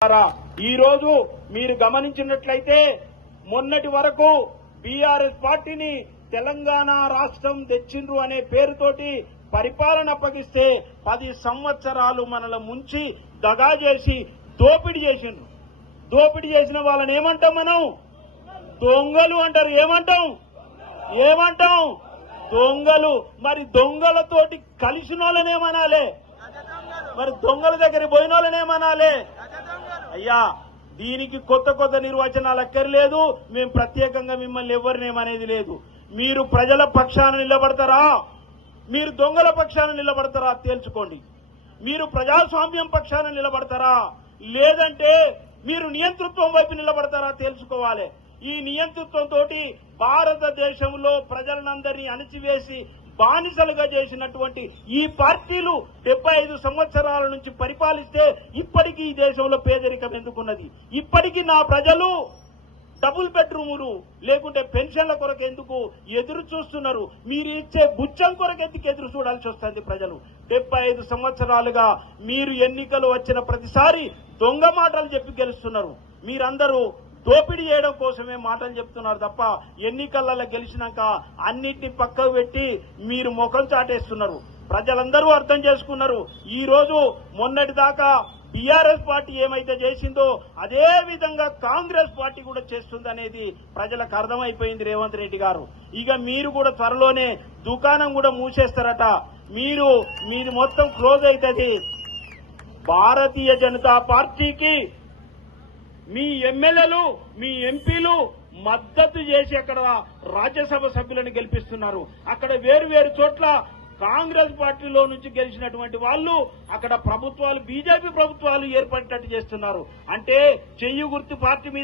ఈ రోజు మీరు గమనించినట్లయితే మొన్నటి వరకు బీఆర్ఎస్ పార్టీని తెలంగాణ రాష్ట్రం తెచ్చిండ్రు అనే పేరుతోటి పరిపాలన అప్పగిస్తే 10 సంవత్సరాలు మనల్ని ముంచి దగా చేసి దోపిడీ చేసిండ్రు. దోపిడీ చేసిన వాళ్ళని ఏమంటాం మనం? దొంగలు అంటారు. ఏమంటాం? దొంగలు. మరి దొంగలతోటి కలిసిన వాళ్ళనేమనాలి? మరి దొంగల దగ్గరికి పోయిన వాళ్ళనేమనాలి? అయ్యా, దీనికి కొత్త నిర్వచనాలు అక్కర్లేదు. మేము ప్రత్యేకంగా మిమ్మల్ని ఎవరినేమనేది లేదు. మీరు ప్రజల పక్షాన నిలబడతారా, మీరు దొంగల పక్షాన నిలబడతారా తేల్చుకోండి. మీరు ప్రజాస్వామ్యం పక్షాన నిలబడతారా, లేదంటే మీరు నియంతృత్వం వైపు నిలబడతారా తేల్చుకోవాలి. ఈ నియంతృత్వంతో భారతదేశంలో ప్రజలందరినీ అణచివేసి బానిసలుగా చేసినటువంటి ఈ పార్టీలు 75 సంవత్సరాల నుంచి పరిపాలిస్తే ఇప్పటికీ ఈ దేశంలో పేదరికం ఎందుకున్నది? ఇప్పటికీ నా ప్రజలు డబుల్ బెడ్రూములు లేకుంటే పెన్షన్ల కొరకు ఎందుకు ఎదురు చూస్తున్నారు? మీరు ఇచ్చే బుచ్చం కొరకు ఎందుకు ఎదురు చూడాల్సి వస్తుంది? ప్రజలు 75 సంవత్సరాలుగా మీరు ఎన్నికలు వచ్చిన ప్రతిసారి దొంగ మాటలు చెప్పి గెలుస్తున్నారు. మీరందరూ దోపిడీ చేయడం కోసమే మాటలు చెప్తున్నారు తప్ప ఎన్నికలలో గెలిచినాక అన్నిటిని పక్కకు పెట్టి మీరు ముఖం చాటేస్తున్నారు. ప్రజలందరూ అర్థం చేసుకున్నారు. ఈ రోజు మొన్నటి దాకా టీఆర్ఎస్ పార్టీ ఏమైతే చేసిందో అదే విధంగా కాంగ్రెస్ పార్టీ కూడా చేస్తుందనేది ప్రజలకు అర్థమైపోయింది. రేవంత్ రెడ్డి గారు, ఇక మీరు కూడా త్వరలోనే దుకాణం కూడా మూసేస్తారట. మీది మొత్తం క్లోజ్ అవుతుంది. భారతీయ జనతా పార్టీకి మీ ఎమ్మెల్యేలు, మీ ఎంపీలు మద్దతు చేసి అక్కడ రాజ్యసభ సభ్యులను గెలిపిస్తున్నారు. అక్కడ వేరు చోట్ల కాంగ్రెస్ పార్టీలో నుంచి గెలిచినటువంటి వాళ్ళు అక్కడ ప్రభుత్వాలు, బీజేపీ ప్రభుత్వాలు ఏర్పడేటట్టు చేస్తున్నారు. అంటే చెయ్యి గుర్తు పార్టీ మీద